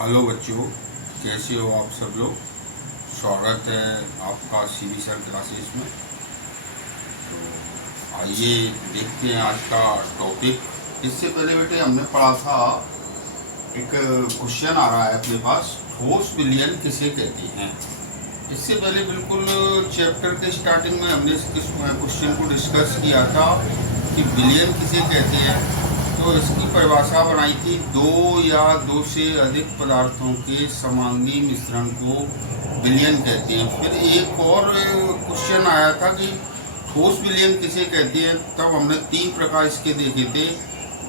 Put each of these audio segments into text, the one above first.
Hello बच्चों, कैसे हो आप सब लोग। स्वागत है आपका सीवी सर क्लासेस में। तो आइए देखते हैं आज का टॉपिक। इससे पहले बेटे हमने पढ़ा था, एक क्वेश्चन आ रहा है अपने पास, ठोस विलयन किसे कहते हैं। इससे पहले बिल्कुल चैप्टर के स्टार्टिंग में हमने इस क्वेश्चन को डिस्कस किया था कि विलयन किसे कहते हैं। तो इसकी परिभाषा बनाई थी, दो या दो से अधिक पदार्थों के समांगी मिश्रण को विलयन कहते हैं। फिर एक और क्वेश्चन आया था कि ठोस विलयन किसे कहते हैं। तब हमने 3 प्रकार इसके देखे थे,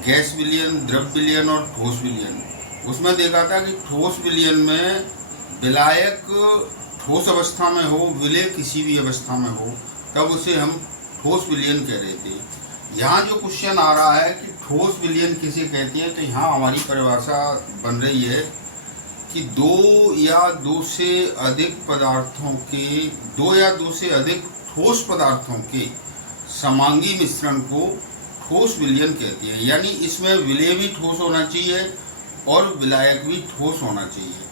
गैस विलयन, द्रव विलयन और ठोस विलयन। उसमें देखा था कि ठोस विलयन में विलायक ठोस अवस्था में हो, विलय किसी भी अवस्था में हो, तब उसे हम ठोस विलयन कह रहे थे। यहाँ जो क्वेश्चन आ रहा है कि ठोस विलयन किसे कहते हैं, तो यहाँ हमारी परिभाषा बन रही है कि दो या दो से अधिक पदार्थों के, दो या दो से अधिक ठोस पदार्थों के समांगी मिश्रण को ठोस विलयन कहते हैं। यानी इसमें विलय भी ठोस होना चाहिए और विलायक भी ठोस होना चाहिए।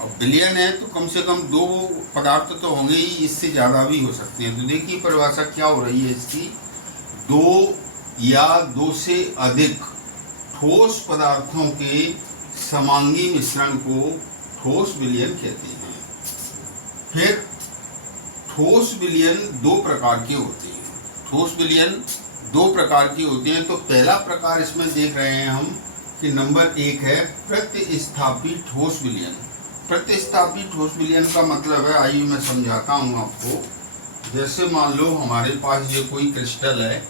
अब विलयन है तो कम से कम 2 पदार्थ तो होंगे ही, इससे ज़्यादा भी हो सकते हैं। तो देखिए परिभाषा क्या हो रही है इसकी, 2 या 2 से अधिक ठोस पदार्थों के समांगी मिश्रण को ठोस विलयन कहते हैं। फिर ठोस विलयन 2 प्रकार के होते हैं। ठोस विलयन 2 प्रकार के होते हैं। तो पहला प्रकार इसमें देख रहे हैं हम कि नंबर 1 है प्रतिस्थापी ठोस विलयन। प्रतिस्थापी ठोस विलयन का मतलब है, आइए मैं समझाता हूँ आपको। जैसे मान लो हमारे पास ये कोई क्रिस्टल है,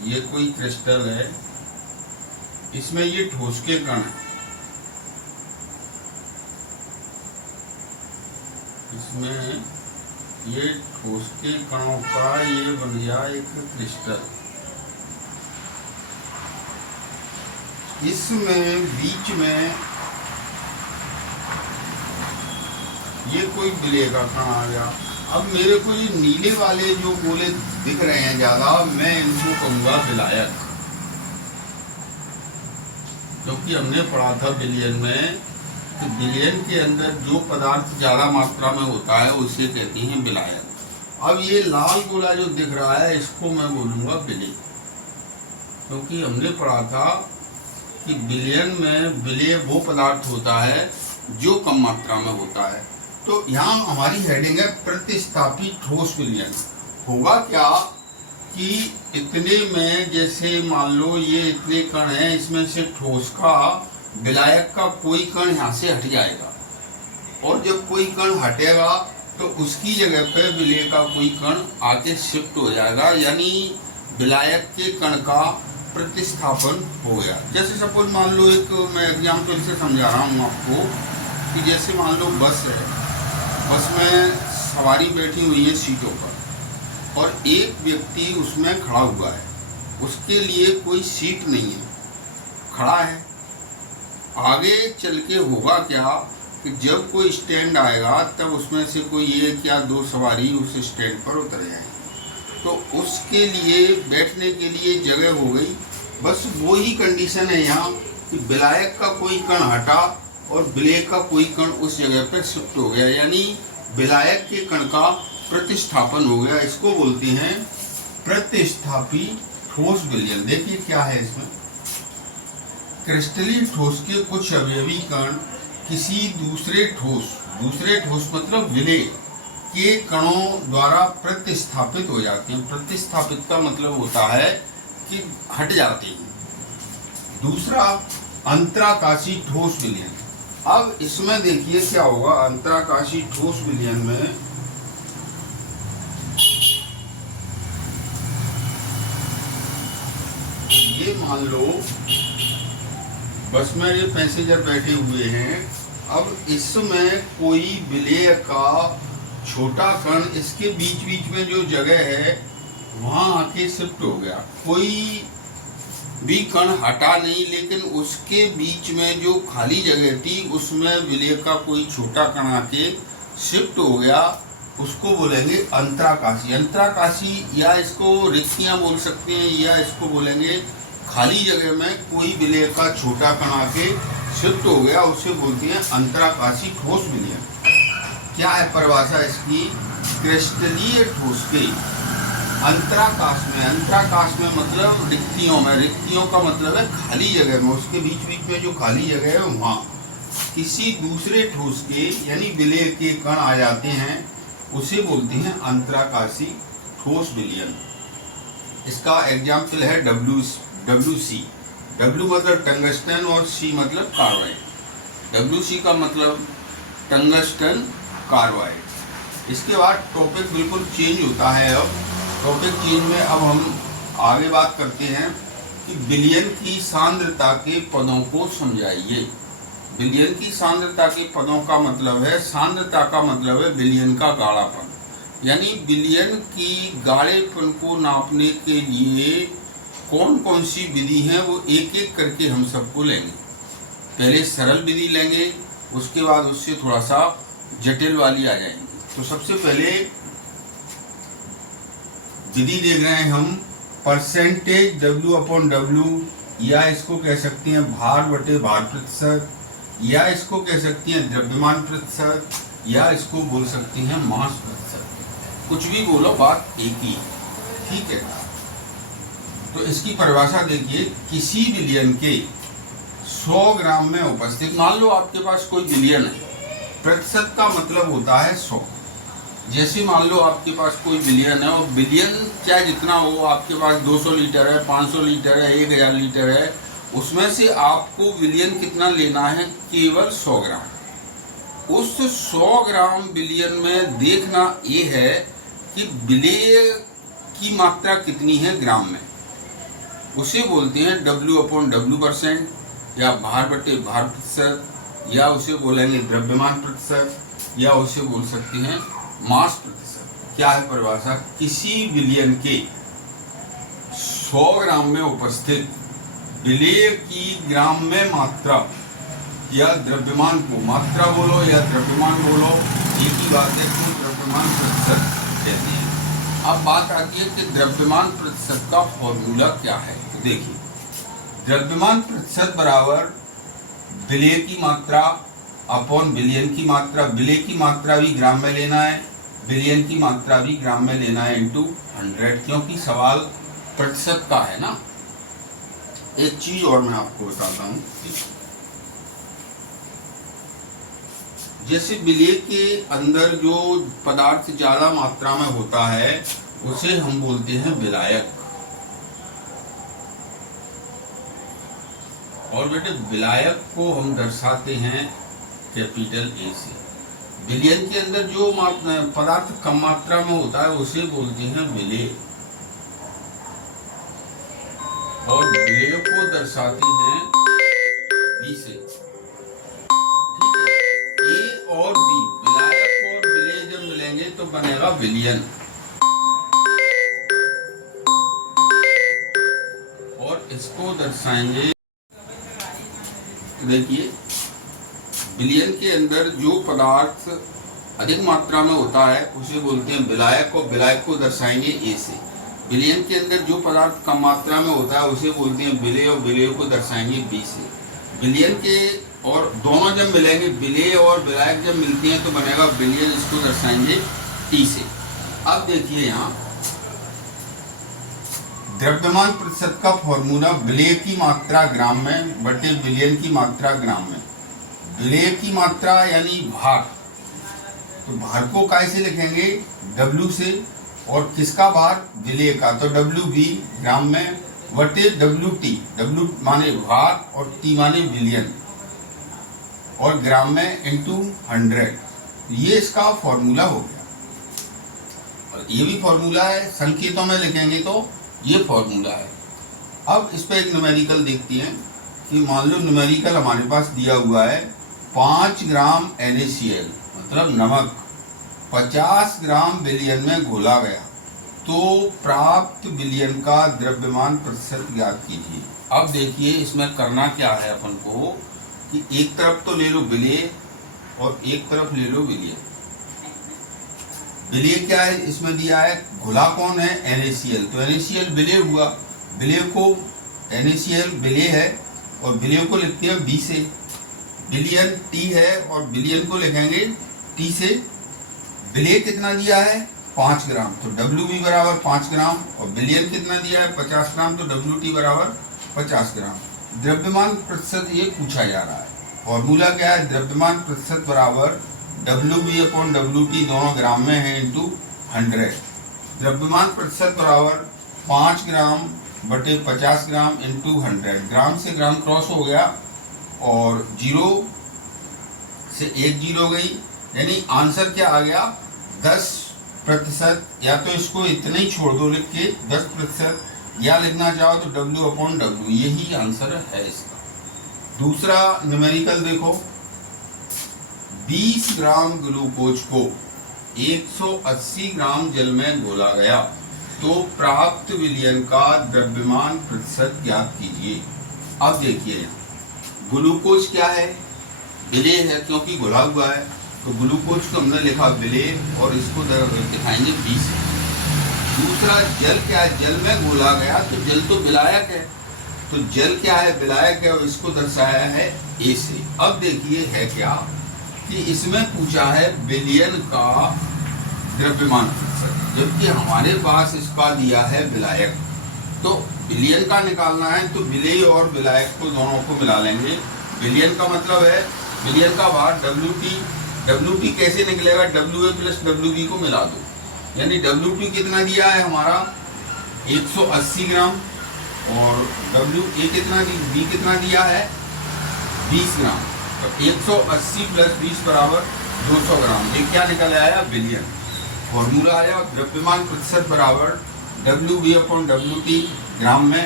ये कोई क्रिस्टल है, इसमें ये ठोस के कण है, इसमें ये ठोस के कणों का ये बन गया एक क्रिस्टल। इसमें बीच में ये कोई विलय का कण आ गया। अब मेरे को ये नीले वाले जो गोले दिख रहे हैं ज्यादा, मैं इनको कहूंगा विलायक, क्योंकि हमने पढ़ा था विलयन में कि विलयन के अंदर जो पदार्थ ज्यादा मात्रा में होता है उसे कहते हैं विलायक। अब ये लाल गोला जो दिख रहा है इसको मैं बोलूंगा विलय, क्योंकि हमने पढ़ा था कि विलयन में विलय वो पदार्थ होता है जो कम मात्रा में होता है। तो यहाँ हमारी हेडिंग है प्रतिस्थापी ठोस विलयन। होगा क्या कि इतने में, जैसे मान लो ये इतने कण हैं, इसमें से ठोस का, विलायक का कोई कण यहाँ से हट जाएगा, और जब कोई कण हटेगा तो उसकी जगह पे विलय का कोई कण आके शिफ्ट हो जाएगा, यानी विलायक के कण का प्रतिस्थापन हो गया। जैसे सपोज मान लो, एक मैं एग्जाम्पल से समझा रहा हूँ आपको कि जैसे मान लो बस है, बस में सवारी बैठी हुई है सीटों पर, और एक व्यक्ति उसमें खड़ा हुआ है, उसके लिए कोई सीट नहीं है, खड़ा है। आगे चल के होगा क्या कि जब कोई स्टैंड आएगा तब उसमें से कोई 1 या 2 सवारी उस स्टैंड पर उतर जाएगी, तो उसके लिए बैठने के लिए जगह हो गई। बस वही कंडीशन है यहाँ कि विलायक का कोई कण हटा और विलय का कोई कण उस जगह पर शिफ्ट हो गया, यानी विलायक के कण का प्रतिस्थापन हो गया। इसको बोलते हैं प्रतिस्थापी ठोस विलयन। देखिए क्या है इसमें, क्रिस्टलीय ठोस के कुछ अवयवी कण किसी दूसरे ठोस मतलब विलय के कणों द्वारा प्रतिस्थापित हो जाते हैं। प्रतिस्थापित का मतलब होता है कि हट जाते हैं। दूसरा अंतराकाशी ठोस विलयन। अब इसमें देखिए क्या होगा, अंतराकाशी ठोस विलयन में ये मान लो बस में ये पैसेंजर बैठे हुए हैं, अब इसमें कोई विलय का छोटा कण इसके बीच में जो जगह है वहां आके शिफ्ट हो गया। कोई भी कण हटा नहीं, लेकिन उसके बीच में जो खाली जगह थी उसमें विलय का कोई छोटा कण आके शिफ्ट हो गया, उसको बोलेंगे अंतराकाशी। अंतराकाशी, या इसको रिक्तियां बोल सकते हैं, या इसको बोलेंगे खाली जगह में कोई विलय का छोटा कण आके शिफ्ट हो गया उसे बोलते हैं अंतराकाशी ठोस विलयन। क्या है परिभाषा इसकी? क्रिस्टलीय ठोस के अंतराकाश में, अंतराकाश में मतलब रिक्तियों में, रिक्तियों का मतलब है खाली जगह में, उसके बीच बीच में जो खाली जगह है वहाँ किसी दूसरे ठोस के यानी विलय के कण आ जाते हैं, उसे बोलते हैं अंतराकाशी ठोस विलयन। इसका एग्जाम्पल है WC। W मतलब टंगस्टन और C मतलब कार्बाइड। WC का मतलब टंगस्टन कार्बाइड। इसके बाद टॉपिक बिल्कुल चेंज होता है। अब टॉपिक चेंज में अब हम आगे बात करते हैं कि विलयन की सांद्रता के पदों को समझाइए। विलयन की सांद्रता के पदों का मतलब है, सांद्रता का मतलब है विलयन का गाढ़ापन, यानी विलयन की गाढ़ेपन को नापने के लिए कौन कौन सी विधि है वो एक एक करके हम सबको लेंगे। पहले सरल विधि लेंगे, उसके बाद उससे थोड़ा सा जटिल वाली आ जाएंगी। तो सबसे पहले विधि देख रहे हैं हम परसेंटेज W/W, या इसको कह सकते हैं भार बटे भार प्रतिशत, या इसको कह सकते हैं द्रव्यमान प्रतिशत, या इसको बोल सकते हैं मास प्रतिशत। कुछ भी बोलो, बात एक ही, ठीक है। तो इसकी परिभाषा देखिए, किसी विलयन के 100 ग्राम में उपस्थित, मान लो आपके पास कोई विलयन है, प्रतिशत का मतलब होता है 100। जैसे मान लो आपके पास कोई विलयन है और विलयन चाहे जितना हो, आपके पास 200 लीटर है, 500 लीटर है, 1000 लीटर है, उसमें से आपको विलयन कितना लेना है? केवल 100 ग्राम। उस 100 ग्राम विलयन में देखना ये है कि विलय की मात्रा कितनी है ग्राम में। उसे बोलते हैं W/W%, या भार बटे भार प्रतिशत, या उसे बोलेंगे द्रव्यमान प्रतिशत, या उसे बोल सकते हैं मास प्रतिशत। क्या है परिभाषा? किसी विलयन के 100 ग्राम में उपस्थित विलय की ग्राम में मात्रा या द्रव्यमान को, मात्रा बोलो या द्रव्यमान बोलो एक ही बात है, तो द्रव्यमान प्रतिशत कहते हैं। अब बात आती है कि द्रव्यमान प्रतिशत का फॉर्मूला क्या है। तो देखिए, द्रव्यमान प्रतिशत बराबर विलय की मात्रा अपॉन विलयन की मात्रा। विलय की मात्रा भी ग्राम में लेना है, विलयन की मात्रा भी ग्राम में लेना है, इंटू 100, क्योंकि सवाल प्रतिशत का है ना। एक चीज और मैं आपको बताता हूँ, जैसे विलय के अंदर जो पदार्थ ज्यादा मात्रा में होता है उसे हम बोलते हैं विलायक। और बेटे विलायक को हम दर्शाते हैं कैपिटल A से। विलयन के अंदर जो पदार्थ कम मात्रा में होता है उसे बोलते हैं विलेय, और विलेय को दर्शाते हैं B से। ठीक है, A और B, विलायक और विलेय जब मिलेंगे तो बनेगा विलयन। और इसको दर्शाएंगे, देखिए विलयन के अंदर जो पदार्थ अधिक मात्रा में होता है उसे बोलते हैं विलायक, और विलायक को दर्शाएंगे A से। विलयन के अंदर जो पदार्थ कम मात्रा में होता है उसे बोलते हैं विलेय, और विलेय को दर्शाएंगे B से। विलयन के और दोनों जब मिलेंगे, विलेय और विलायक जब मिलते हैं तो बनेगा विलयन, इसको दर्शाएंगे T से। अब देखिए यहाँ द्रव्यमान प्रतिशत का फॉर्मूला विलेय की मात्रा ग्राम में बटे विलयन की मात्रा ग्राम में। विलेय की मात्रा यानी भार, तो भार को कैसे लिखेंगे? W से, और किसका भार? विलेय का, तो WV ग्राम में बटे WT। W माने भार और T माने विलयन, और ग्राम में इंटू 100। ये इसका फॉर्मूला हो गया। और ये भी फॉर्मूला है, संकेतों में लिखेंगे तो ये फॉर्मूला है। अब इस पर एक न्यूमेरिकल देखते हैं कि मान लो न्यूमेरिकल हमारे पास दिया हुआ है 5 ग्राम NaCl मतलब नमक 50 ग्राम विलयन में घोला गया, तो प्राप्त विलयन का द्रव्यमान प्रतिशत ज्ञात कीजिए। अब देखिए इसमें करना क्या है अपन को कि एक तरफ तो ले लो विलेय और एक तरफ ले लो विलय। विलय क्या है इसमें दिया है, घुला कौन है? NaCl, तो NaCl विलय हुआ, विलय को NaCl विलय है और विलय को लिखते हैं B से। बिलियन टी है और बिलियन को लिखेंगे टी से। बिले कितना दिया है 5 ग्राम, तो डब्ल्यू बी बराबर 5 ग्राम, और बिलियन कितना दिया है 50 ग्राम, तो डब्ल्यू टी बराबर 50 ग्राम। द्रव्यमान प्रतिशत ये पूछा जा रहा है। फॉर्मूला क्या है, द्रव्यमान प्रतिशत बराबर W B upon W T, दोनों ग्राम में है, इंटू 100। द्रव्यमान प्रतिशत बराबर 5 ग्राम बटे 50 ग्राम इंटू 100। ग्राम से ग्राम क्रॉस हो गया और 0 से 1 जीरो गई, यानी आंसर क्या आ गया 10%। या तो इसको इतना ही छोड़ दो लिख के 10%, या लिखना चाहो तो W अपॉन W, यही आंसर है इसका। दूसरा न्यूमेरिकल देखो, 20 ग्राम ग्लूकोज को 180 ग्राम जल में घोला गया तो प्राप्त विलयन का द्रव्यमान प्रतिशत ज्ञात कीजिए। अब देखिए ग्लूकोज क्या है, विलेय है क्योंकि घुला हुआ है, तो ग्लूकोज को हमने लिखा विलेय और इसको दिखाएंगे 20। दूसरा जल क्या है, जल में घोला गया तो जल तो विलायक है, तो जल क्या है विलायक है और इसको दर्शाया है ए से। अब देखिए है क्या कि इसमें पूछा है विलयन का द्रव्यमान प्रतिशत, जबकि हमारे पास इसका दिया है विलायक। तो विलयन का निकालना है तो विलेय और विलायक को दोनों को मिला लेंगे। विलयन का मतलब है विलयन का भार डब्ल्यू टी कैसे निकलेगा, W A plus W B को मिला दो, यानी डब्ल्यू टी कितना दिया है हमारा 180 ग्राम, और डब्ल्यू ए कितना बी कितना दिया है 20 ग्राम, तो 180 प्लस 20 बराबर 200 ग्राम। ये क्या निकल आया विलयन। फॉर्मूला आया द्रव्यमान प्रतिशत बराबर W B upon W T gram में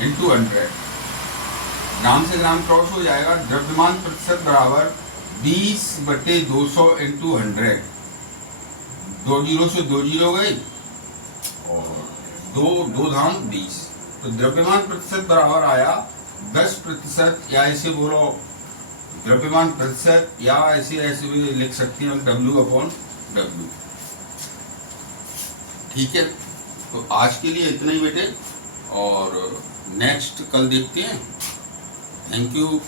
इंटू 100। ग्राम से ग्राम क्रॉस हो जाएगा, द्रव्यमान प्रतिशत बराबर 20 बटे 200 इंटू 100। 2 जीरो से 2 जीरो गई और 2 धाम 20, तो द्रव्यमान प्रतिशत बराबर आया 10%, या ऐसे बोलो द्रव्यमान प्रतिशत, या ऐसे भी लिख सकते हैं W अपॉन W। ठीक है, तो आज के लिए इतना ही बेटे, और नेक्स्ट कल देखते हैं। Thank you.